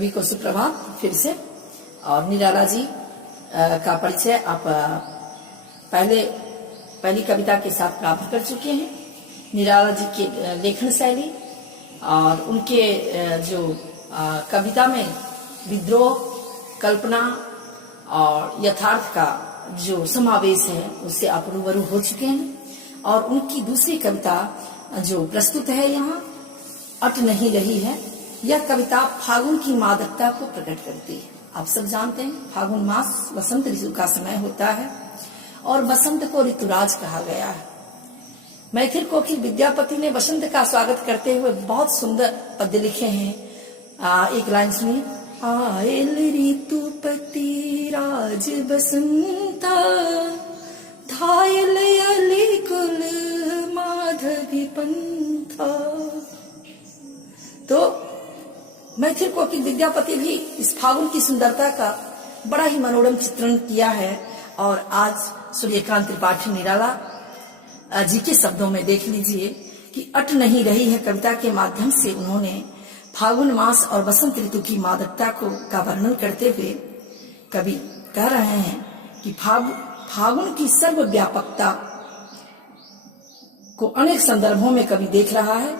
सभी को सुप्रभात फिर से। और निराला जी का परिचय आप पहली कविता के साथ प्राप्त कर चुके हैं। निराला जी की लेखन शैली और उनके जो कविता में विद्रोह, कल्पना और यथार्थ का जो समावेश है उससे आप रूबरू हो चुके हैं। और उनकी दूसरी कविता जो प्रस्तुत है यहाँ, अट नहीं रही है, यह कविता फागुन की मादकता को प्रकट करती है। आप सब जानते हैं फागुन मास वसंत ऋतु का समय होता है और वसंत को ऋतुराज कहा गया है। मैथिल कोकिल विद्यापति ने वसंत का स्वागत करते हुए बहुत सुंदर पद्य लिखे हैं। एक लाइन सुनिए। आयल ऋतुपति राज बसंता, धायल अली कुल माधवी पंथा। तो मैथिल कोकिल विद्यापति भी इस फागुन की सुंदरता का बड़ा ही मनोरम चित्रण किया है। और आज सूर्यकांत त्रिपाठी निराला जी के शब्दों में देख लीजिए कि अट नहीं रही है कविता के माध्यम से उन्होंने फागुन मास और वसंत ऋतु की मादकता का वर्णन करते हुए कवि कह रहे हैं कि फागुन की सर्वव्यापकता को अनेक संदर्भों में कवि देख रहा है।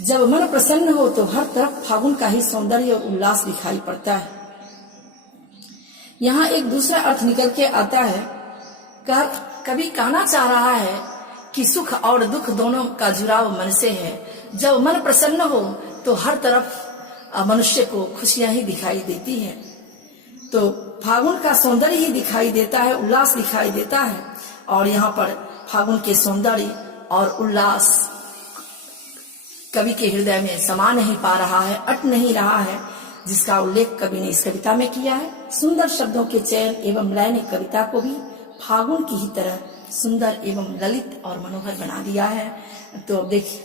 जब मन प्रसन्न हो तो हर तरफ फागुन का ही सौंदर्य और उल्लास दिखाई पड़ता है। यहाँ एक दूसरा अर्थ निकल के आता है। कवि कहना चाह रहा है कि सुख और दुख दोनों का जुड़ाव मन से है। जब मन प्रसन्न हो तो हर तरफ मनुष्य को खुशियां ही दिखाई देती है। तो फागुन का सौंदर्य ही दिखाई देता है, उल्लास दिखाई देता है। और यहाँ पर फागुन के सौंदर्य और उल्लास कवि के हृदय में समा नहीं पा रहा है, अट नहीं रहा है, जिसका उल्लेख कवि ने इस कविता में किया है। सुंदर शब्दों के चयन एवं लय ने कविता को भी फागुन की ही तरह सुंदर एवं ललित और मनोहर बना दिया है। तो अब देखिए,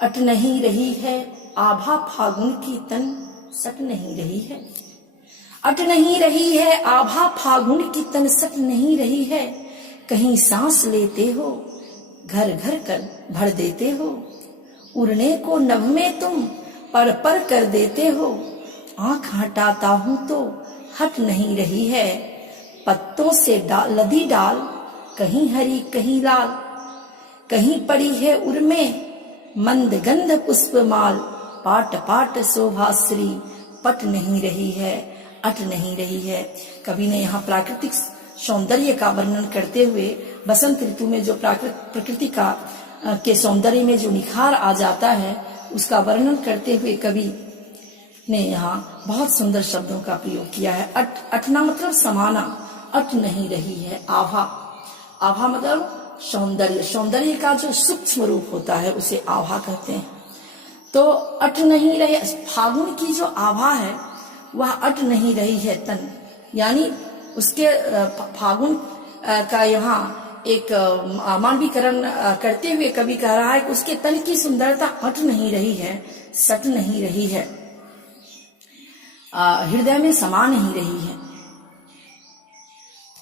अट नहीं रही है आभा फागुन की तन सट नहीं रही है। अट नहीं रही है आभा फागुन की तन सट नहीं रही है। कहीं सांस लेते हो घर घर कर भर देते हो। उड़ने को नभ में तुम पर पर कर देते हो। आंख हटाता हूं तो हट नहीं रही है। पत्तों से लदी डाल कहीं हरी कहीं लाल। कहीं पड़ी है उर्मे मंद गंध पुष्प माल। पाट पाट शोभाश्री पट नहीं रही है, अट नहीं रही है। कवि ने यहाँ प्राकृतिक सौंदर्य का वर्णन करते हुए बसंत ऋतु में जो प्रकृति का के सौंदर्य में जो निखार आ जाता है उसका वर्णन करते हुए कवि ने यहाँ बहुत सुंदर शब्दों का प्रयोग किया है। अटना मतलब समाना, अट नहीं रही है। आभा, आभा मतलब सौंदर्य, सौंदर्य का जो सूक्ष्म रूप होता है उसे आभा कहते हैं। तो अट नहीं रही, फागुन की जो आभा है वह अट नहीं रही है तन, यानी उसके फागुन का यहाँ एक मानवीकरण करते हुए कवि कह रहा है कि उसके तन की सुंदरता अट नहीं रही है, सट नहीं रही है, हृदय में समा नहीं रही है।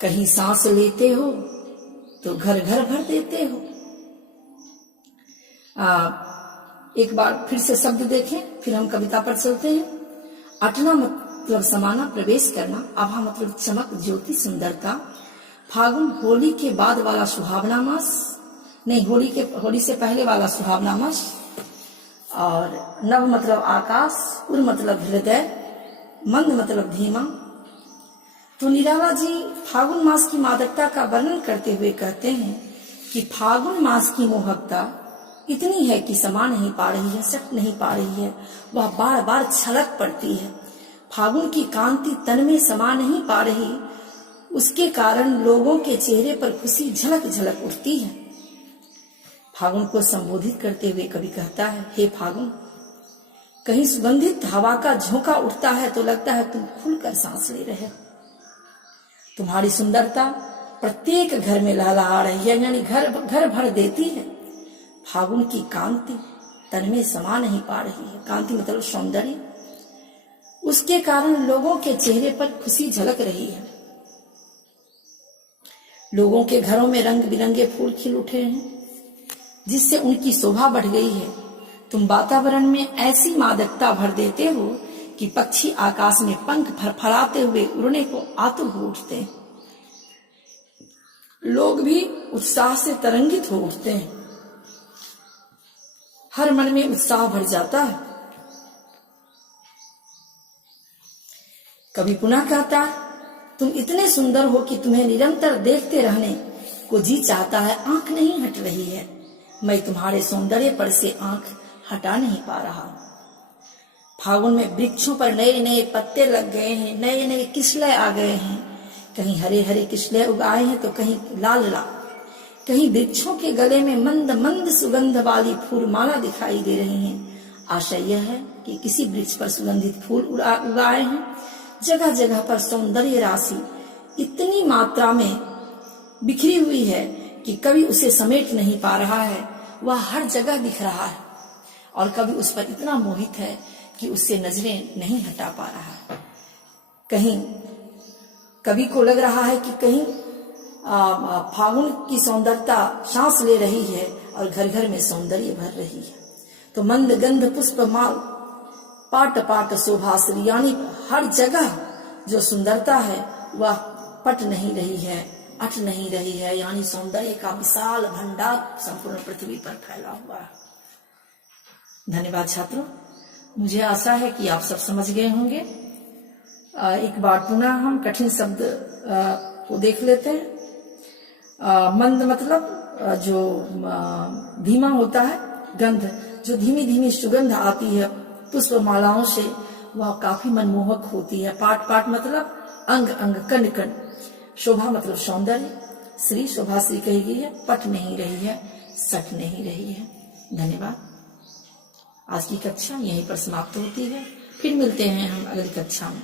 कहीं सांस लेते हो तो घर घर भर देते हो। एक बार फिर से शब्द देखें, फिर हम कविता पर चलते हैं। अटना मतलब समाना, प्रवेश करना। आभा मतलब चमक, ज्योति, सुंदरता। फागुन होली के बाद वाला सुहावना मास, नहीं होली से पहले वाला सुहावना मास। और नभ मतलब आकाश, उर मतलब हृदय, मंद मतलब धीमा। तो निराला जी फागुन मास की मादकता का वर्णन करते हुए कहते हैं कि फागुन मास की मोहकता इतनी है कि समा नहीं पा रही है, सट नहीं पा रही है, वह बार बार छलक पड़ती है। फागुन की कांति तन में समा नहीं पा रही, उसके कारण लोगों के चेहरे पर खुशी झलक झलक उठती है। फागुन को संबोधित करते हुए कवि कहता है, हे फागुन, कहीं सुगंधित हवा का झोंका उठता है तो लगता है तुम खुलकर सांस ले रहे हो। तुम्हारी सुंदरता प्रत्येक घर में लहलहा रही है, यानी घर भर देती है। फागुन की कांति तन में समा नहीं पा रही है, कांति मतलब सौंदर्य, उसके कारण लोगों के चेहरे पर खुशी झलक रही है। लोगों के घरों में रंग बिरंगे फूल खिल उठे हैं जिससे उनकी शोभा बढ़ गई है। तुम वातावरण में ऐसी मादकता भर देते हो कि पक्षी आकाश में पंख फड़फड़ाते हुए उड़ने को आतुर हो उठते हैं। लोग भी उत्साह से तरंगित हो उठते हैं। हर मन में उत्साह भर जाता है। कभी पुनः कहता है, तुम इतने सुंदर हो कि तुम्हें निरंतर देखते रहने को जी चाहता है, आंख नहीं हट रही है। मैं तुम्हारे सौंदर्य पर से आंख हटा नहीं पा रहा। फागुन में वृक्षों पर नए नए पत्ते लग गए हैं, नए नए किस्ले आ गए हैं। कहीं हरे हरे किस्ले उगाए हैं तो कहीं लाल लाल। कहीं वृक्षों के गले में मंद मंद सुगंध वाली फूलमाला दिखाई दे रही हैं। आशा यह है कि किसी वृक्ष पर सुगंधित फूल उगाए हैं। जगह जगह पर सौंदर्य राशि इतनी मात्रा में बिखरी हुई है कि कभी उसे समेट नहीं पा रहा है। वह हर जगह दिख रहा है और कभी उस पर इतना मोहित है कि उससे नजरें नहीं हटा पा रहा है। कहीं कभी को लग रहा है कि कहीं फागुन की सौंदर्यता सांस ले रही है और घर घर में सौंदर्य भर रही है। तो मंद गंध पुष्प माल पाट पाट शोभा श्री, यानी हर जगह जो सुंदरता है वह पट नहीं रही है, अट नहीं रही है, यानी सौंदर्य का विशाल भंडार संपूर्ण पृथ्वी पर फैला हुआ है। धन्यवाद छात्रों, मुझे आशा है कि आप सब समझ गए होंगे। एक बार पुनः हम कठिन शब्द को देख लेते हैं। मंद मतलब जो धीमा होता है, गंध जो धीमी धीमी सुगंध आती है पुष्प मालाओं से, वह काफी मनमोहक होती है। पाट पाट मतलब अंग अंग कण कण। शोभा मतलब सौंदर्य। श्री शोभा श्री कही गई है, पट नहीं रही है, सट नहीं रही है। धन्यवाद। आज की कक्षा यहीं पर समाप्त होती है। फिर मिलते हैं हम अगली कक्षा में।